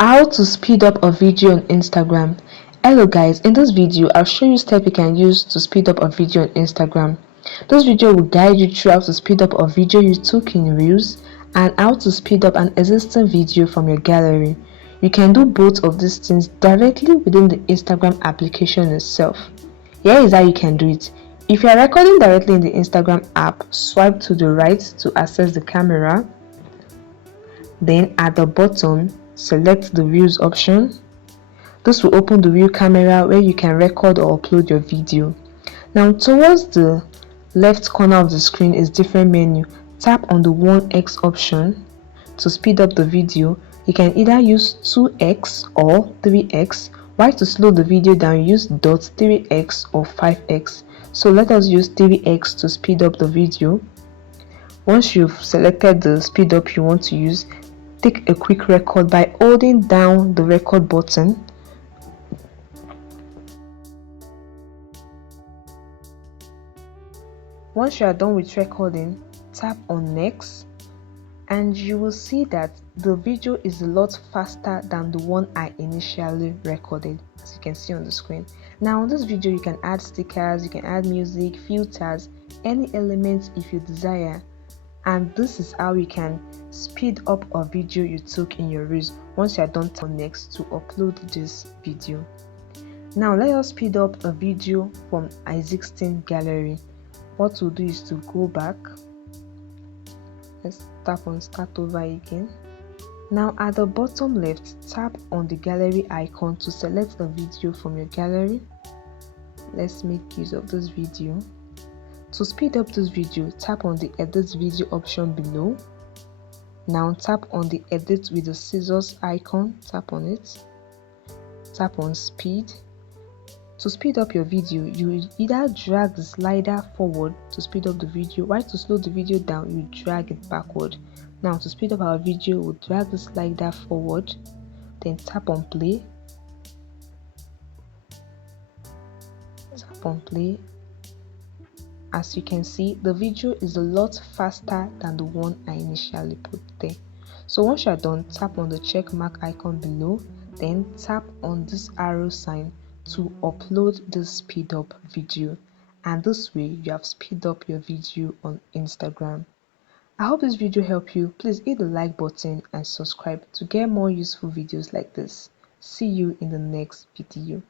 How to speed up a video on Instagram. Hello guys, in this video I'll show you steps you can use to speed up a video on Instagram. This video will guide you through how to speed up a video you took in Reels and how to speed up an existing video from your gallery. You can do both of these things directly within the Instagram application itself. Here is how you can do it. If you are recording directly in the Instagram app, swipe to the right to access the camera. Then at the bottom, select the Reels option. This will open the Reel camera where you can record or upload your video. Now towards the left corner of the screen is different menu. Tap on the 1x option to speed up the video. You can either use 2x or 3x, while to slow the video down use .3x or 5x. So let us use 3x to speed up the video. Once you've selected the speed up you want to use, take a quick record by holding down the record button. Once you are done with recording, tap on next and you will see that the video is a lot faster than the one I initially recorded, as you can see on the screen. Now on this video you can add stickers, you can add music, filters, any elements if you desire. And this is how you can speed up a video you took in your Reels. Once you are done, tap on next to upload this video. Now let us speed up a video from our existing gallery. What we'll do is to go back. Let's tap on start over again. Now at the bottom left, tap on the gallery icon to select a video from your gallery. Let's make use of this video. To speed up this video, tap on the edit video option below. Now tap on the edit with the scissors icon, tap on it. Tap on speed. To speed up your video, you will either drag the slider forward to speed up the video, while to slow the video down, you drag it backward. Now to speed up our video, we'll drag the slider forward, then tap on play. Tap on play. As you can see, the video is a lot faster than the one I initially put there. So once you're done, tap on the check mark icon below, then tap on this arrow sign to upload this speed up video, and this way you have speed up your video on Instagram. I hope this video helped you. Please hit the like button and subscribe to get more useful videos like this. See you in the next video.